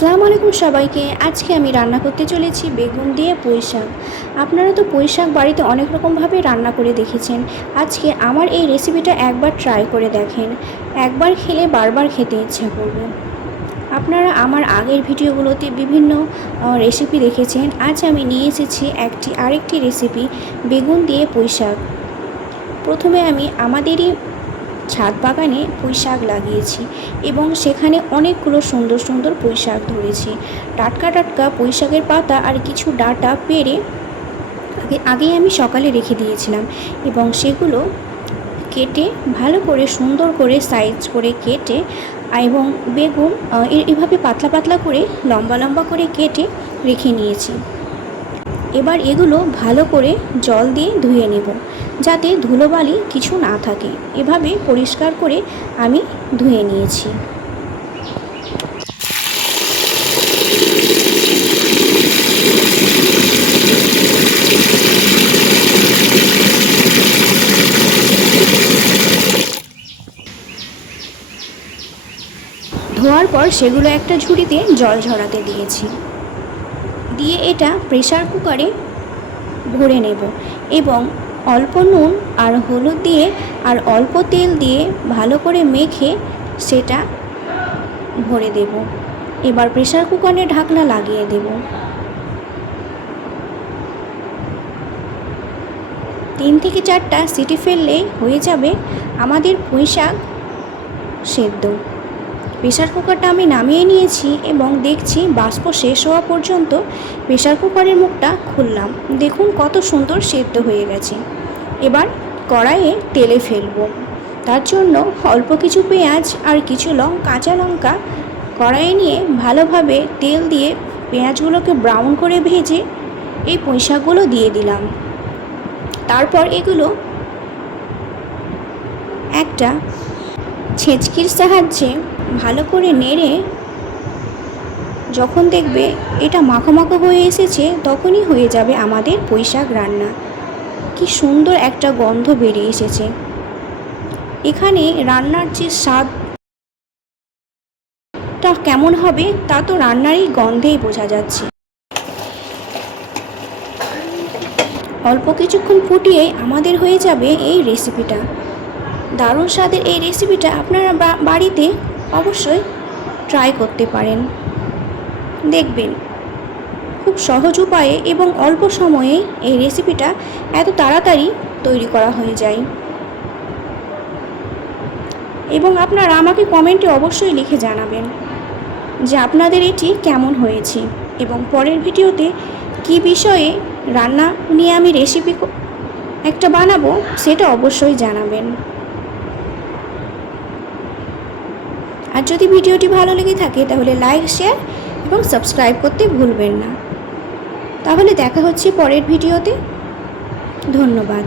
আসসালামু আলাইকুম সবাইকে। আজকে আমি রান্না করতে চলেছি বেগুন দিয়ে পুঁই শাক। আপনারা তো পুঁই শাক বাড়িতে অনেক রকমভাবে রান্না করে দেখেছেন। আজকে আমার এই রেসিপিটা একবার ট্রাই করে দেখেন, একবার খেলে বারবার খেতে ইচ্ছা করবে। আপনারা আমার আগের ভিডিওগুলোতে বিভিন্ন রেসিপি দেখেছেন। আজ আমি নিয়ে এসেছি আরেকটি রেসিপি, বেগুন দিয়ে পুঁই শাক। প্রথমে আমি আমাদেরই ছাদ বাগানে পুঁই শাক লাগিয়েছি এবং সেখানে অনেকগুলো সুন্দর সুন্দর পুঁই শাক ধরেছি। টাটকা টাটকা পুঁই শাকের পাতা আর কিছু ডাঁটা পেড়ে আগেই আমি সকালে রেখে দিয়েছিলাম এবং সেগুলো কেটে ভালো করে সুন্দর করে সাইজ করে কেটে এবং বেগুন এভাবে পাতলা পাতলা করে লম্বা লম্বা করে কেটে রেখে নিয়েছি। এবার এগুলো ভালো করে জল দিয়ে ধুয়ে নেব, যাতে ধুলোবালি কিছু না থাকে। এভাবে পরিষ্কার করে আমি ধুয়ে নিয়েছি। ধোয়ার পর সেগুলো একটা ঝুড়িতে জল ঝরাতে দিয়েছি। দিয়ে এটা প্রেসার কুকারে ভরে নেব এবং অল্প নুন আর হলুদ দিয়ে আর অল্প তেল দিয়ে ভালো করে মেখে সেটা ভরে দেব। এবার প্রেসার কুকারে ঢাকনা লাগিয়ে দেব। 3 থেকে 4টা সিটি ফেললেই হয়ে যাবে আমাদের পুঁই শাক সেদ্ধ। প্রেসার কুকারটা আমি নামিয়ে নিয়েছি এবং দেখছি বাষ্প শেষ হওয়া পর্যন্ত প্রেসার কুকারের মুখটা খুললাম। দেখুন কত সুন্দর সেদ্ধ হয়ে গেছে। এবার কড়াইয়ে তেলে ফেলবো। তার জন্য অল্প কিছু পেঁয়াজ আর কিছু কাঁচা লঙ্কা কড়াইয়ে নিয়ে ভালোভাবে তেল দিয়ে পেঁয়াজগুলোকে ব্রাউন করে ভেজে এই পুঁই শাকগুলো দিয়ে দিলাম। তারপর এগুলো একটা ছেঁচকির সাহায্যে ভালো করে নেড়ে যখন দেখবে এটা মাখো মাখো হয়ে এসেছে, তখনই হয়ে যাবে আমাদের পুঁই শাক রান্না। কি সুন্দর একটা গন্ধ বেরিয়ে এসেছে। এখানে রান্নার যে স্বাদটা কেমন হবে তা তো রান্নারই গন্ধেই বোঝা যাচ্ছে। অল্প কিছুক্ষণ ফুটিয়ে আমাদের হয়ে যাবে এই রেসিপিটা। দারুণ স্বাদের এই রেসিপিটা আপনারা বাড়িতে অবশ্যই ট্রাই করতে পারেন। দেখবেন খুব সহজ উপায়ে এবং অল্প সময়ে এই রেসিপিটা এত তাড়াতাড়ি তৈরি করা হয়ে যায়। এবং আপনারা আমাকে কমেন্টে অবশ্যই লিখে জানাবেন যে আপনাদের এটি কেমন হয়েছে এবং পরের ভিডিওতে কী বিষয়ে রান্না নিয়ে আমি রেসিপি একটা বানাবো সেটা অবশ্যই জানাবেন। আর যদি ভিডিওটি ভালো লেগে থাকে তাহলে লাইক, শেয়ার এবং সাবস্ক্রাইব করতে ভুলবেন না। তাহলে দেখা হচ্ছে পরের ভিডিওতে। ধন্যবাদ।